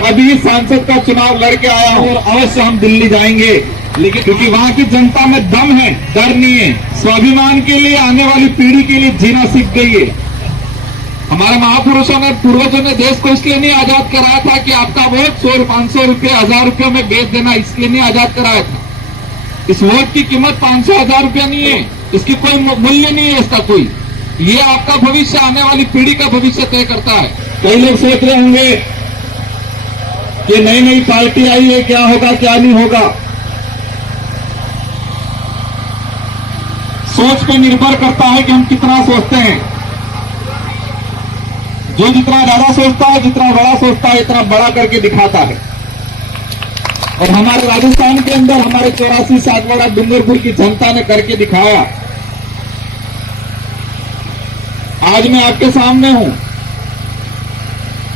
और अभी सांसद का चुनाव लड़के आया हूं और अवश्य हम दिल्ली जाएंगे, लेकिन क्योंकि वहां की जनता में दम है, डर नहीं है। स्वाभिमान के लिए, आने वाली पीढ़ी के लिए जीना सीख गई है। हमारे महापुरुषों ने, पूर्वजों ने देश को इसलिए नहीं आजाद कराया था कि आपका वोट 100, 500 रुपये, 1000 रुपये में बेच देना, इसलिए नहीं आजाद कराया था। इस वोट की कीमत 500, 1000 रुपया नहीं है, इसकी कोई मूल्य नहीं है इसका कोई। ये आपका भविष्य, आने वाली पीढ़ी का भविष्य तय करता है। कई लोग सोच रहे होंगे कि नई नई पार्टी आई है, क्या होगा क्या नहीं होगा। सोच पे निर्भर करता है कि हम कितना सोचते हैं। जो जितना ज्यादा सोचता है, जितना बड़ा सोचता है, इतना बड़ा करके दिखाता है। और हमारे राजस्थान के अंदर हमारे 84 सागवाड़ा डूंगरपुर की जनता ने करके दिखाया। आज मैं आपके सामने हूं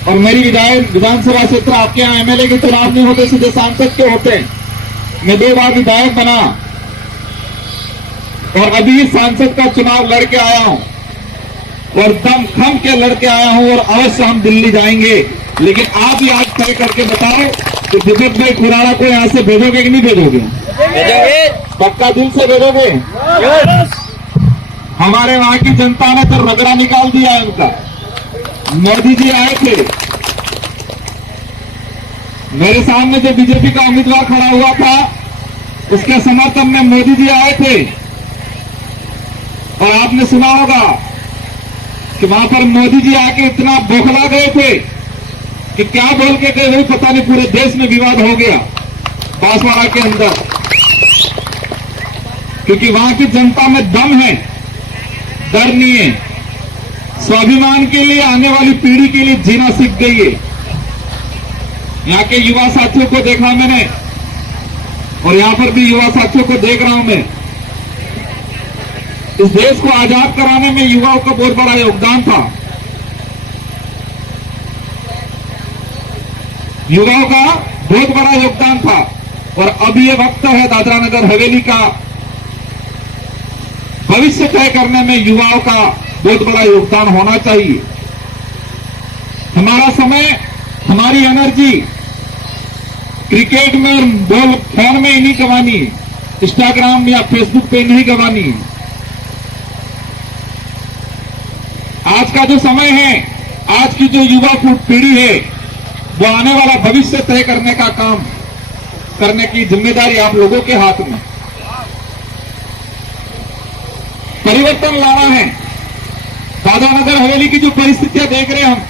और मेरी विधानसभा क्षेत्र, आपके यहां एमएलए के चुनाव नहीं होते, सीधे सांसद के होते हैं। मैं 2 बार विधायक बना और अभी सांसद का चुनाव लड़के आया हूं और दम खम के लड़के आया हूं और अवश्य हम दिल्ली जाएंगे। लेकिन आप ही आज तय करके बताओ कि दिलीप भाई खुराड़ा को यहां से भेजोगे कि नहीं भेजोगे? पक्का दिल से भेजोगे? हमारे वहां की जनता ने तो रगड़ा निकाल दिया है उनका। मोदी जी आए थे, मेरे सामने जो बीजेपी का उम्मीदवार खड़ा हुआ था, उसके समर्थन में मोदी जी आए थे। और आपने सुना होगा कि वहां पर मोदी जी आके इतना बौखला गए थे कि क्या बोल के गए, वही पता नहीं। पूरे देश में विवाद हो गया बांसवाड़ा के अंदर, क्योंकि वहां की जनता में दम है, डर नहीं है। स्वाभिमान के लिए, आने वाली पीढ़ी के लिए जीना सीख गई है। यहां के युवा साथियों को देखा मैंने और यहां पर भी युवा साथियों को देख रहा हूं मैं। इस देश को आजाद कराने में युवाओं का बहुत बड़ा योगदान था। युवाओं का बहुत बड़ा योगदान था और अब ये वक्त है दादरा नगर हवेली का भविष्य तय करने में युवाओं का बहुत बड़ा योगदान होना चाहिए। हमारा समय, हमारी एनर्जी क्रिकेट में, बॉल फोन में ही नहीं गंवानी है, इंस्टाग्राम या फेसबुक पे नहीं गंवानी है। आज का जो समय है, आज की जो युवा पीढ़ी है, वो आने वाला भविष्य तय करने का काम करने की जिम्मेदारी आप लोगों के हाथ में। परिवर्तन लाना है। दादरा नगर हवेली की जो परिस्थितियां देख रहे हैं हम,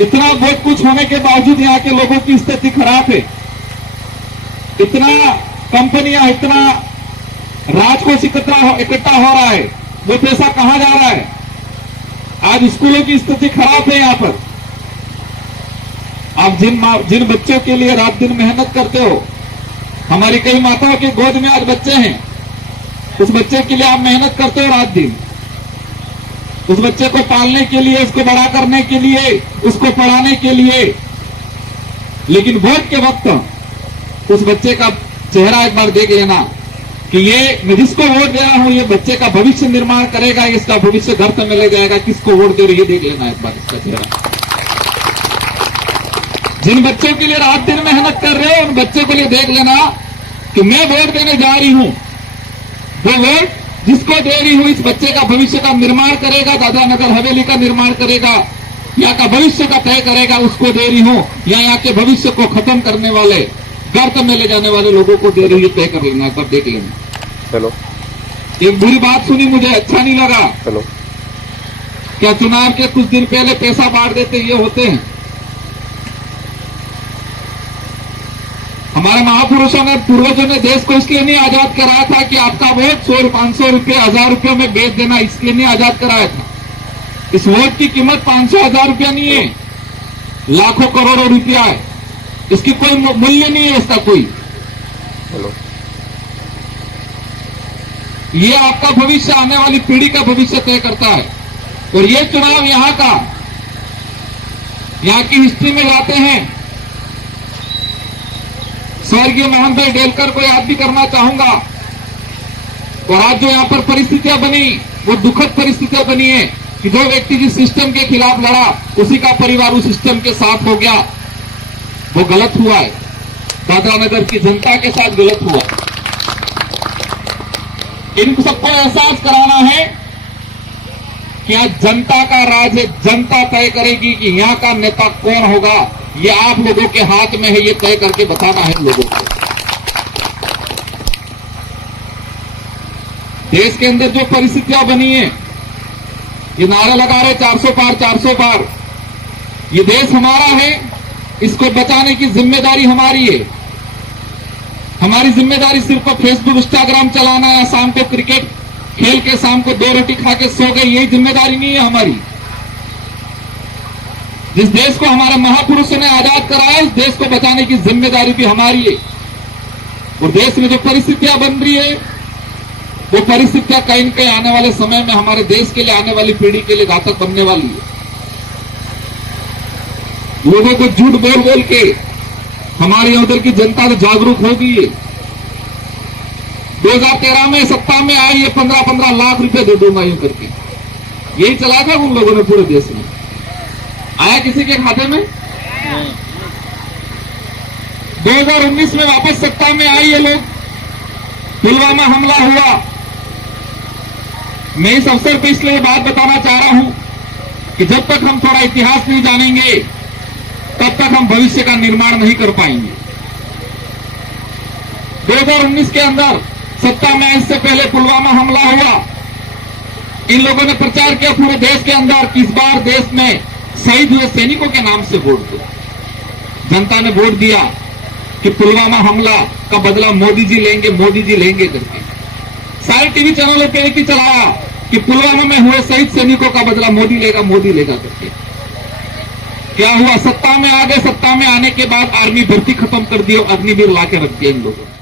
इतना बहुत कुछ होने के बावजूद यहां के लोगों की स्थिति खराब है। इतना कंपनियां, इतना राजकोष इकट्ठा हो रहा है, वो पैसा कहां जा रहा है? आज स्कूलों की स्थिति खराब है। यहां पर आप जिन बच्चों के लिए रात दिन मेहनत करते हो, हमारी कई माताओं के गोद में आज बच्चे हैं, उस बच्चे के लिए आप मेहनत करते हो रात दिन, उस बच्चे को पालने के लिए, उसको बड़ा करने के लिए, उसको पढ़ाने के लिए। लेकिन वोट के वक्त उस बच्चे का चेहरा एक बार देख लेना कि ये मैं जिसको वोट दे रहा हूं, ये बच्चे का भविष्य निर्माण करेगा, इसका भविष्य घर से मिल जाएगा। किसको वोट दे रही है, देख लेना एक बार इसका चेहरा। जिन बच्चों के लिए रात दिन मेहनत कर रहे हो, उन बच्चों के लिए देख लेना कि मैं वोट देने जा रही हूं, वो वोट जिसको दे रही हूं, इस बच्चे का भविष्य का निर्माण करेगा, दादरा नगर हवेली का निर्माण करेगा, यहाँ का भविष्य का तय करेगा, उसको दे रही हूं। या यहाँ के भविष्य को खत्म करने वाले, गर्त में ले जाने वाले लोगों को दे रही है, तय कर लेना, तब देख लेना। चलो, एक बुरी बात सुनी, मुझे अच्छा नहीं लगा। चलो, क्या चुनाव के कुछ दिन पहले पैसा बांट देते ये होते हैं? हमारे महापुरुषों ने, पूर्वजों ने देश को इसलिए नहीं आजाद कराया था कि आपका वोट 100, 500 रुपये, 1000 रुपये में बेच देना, इसलिए नहीं आजाद कराया था। इस वोट की कीमत 500, 1000 रुपया नहीं है, लाखों करोड़ों रुपया है। इसकी कोई मूल्य नहीं है इसका कोई। चलो, ये आपका भविष्य, आने वाली पीढ़ी का भविष्य तय करता है। और ये चुनाव यहां का, यहां की हिस्ट्री में जाते हैं। स्वर्गीय मोहन भाई डेलकर को याद भी करना चाहूंगा। और आज जो यहां पर परिस्थितियां बनी, वो दुखद परिस्थितियां बनी है। कि जो व्यक्ति जिस सिस्टम के खिलाफ लड़ा उसी का परिवार उस सिस्टम के साथ हो गया, वो गलत हुआ है। दादरा नगर की जनता के साथ गलत हुआ। इनको सबको एहसास कराना है कि आज जनता का राज है, जनता तय करेगी कि यहां का नेता कौन होगा। ये आप लोगों के हाथ में है, ये तय करके बताना है लोगों को। देश के अंदर जो परिस्थितियां बनी है, ये नारा लगा रहे 400 पार 400 पार। ये देश हमारा है, इसको बचाने की जिम्मेदारी हमारी है। हमारी जिम्मेदारी सिर्फ फेसबुक इंस्टाग्राम चलाना या शाम को क्रिकेट खेल के शाम को 2 रोटी खा के सो गए, यही जिम्मेदारी नहीं है हमारी। जिस देश को हमारे महापुरुषों ने आजाद कराया, उस देश को बचाने की जिम्मेदारी भी हमारी है। और देश में जो परिस्थितियां बन रही है, वो परिस्थितियां कहीं न कहीं आने वाले समय में हमारे देश के लिए, आने वाली पीढ़ी के लिए घातक बनने वाली है। लोगों को झूठ बोल बोल के हमारी उधर की जनता तो जागरूक हो गई है। 2013 में सत्ता में आई है, 15-15 लाख रुपए दे दूंगा यूं करके, यही चला था उन लोगों ने पूरे देश में। आया किसी के खाते में? 2019 में वापस सत्ता में आई है लोग, पुलवामा हमला हुआ। मैं इस अवसर पर इसलिए बात बताना चाह रहा हूं कि जब तक हम थोड़ा इतिहास नहीं जानेंगे, तब तक हम भविष्य का निर्माण नहीं कर पाएंगे। 2019 के अंदर सत्ता में इससे पहले पुलवामा हमला हुआ। इन लोगों ने प्रचार किया पूरे देश के अंदर कि इस बार देश में शहीद हुए सैनिकों के नाम से वोट दो। जनता ने वोट दिया कि पुलवामा हमला का बदला मोदी जी लेंगे, मोदी जी लेंगे करके। सारे टीवी चैनलों पे एक ही चलाया कि पुलवामा में हुए शहीद सैनिकों का बदला मोदी लेगा, मोदी लेगा करके। क्या हुआ? सत्ता में आ गए। सत्ता में आने के बाद आर्मी भर्ती खत्म कर दी और अग्निवीर लाके रख दिया इन लोगों ने।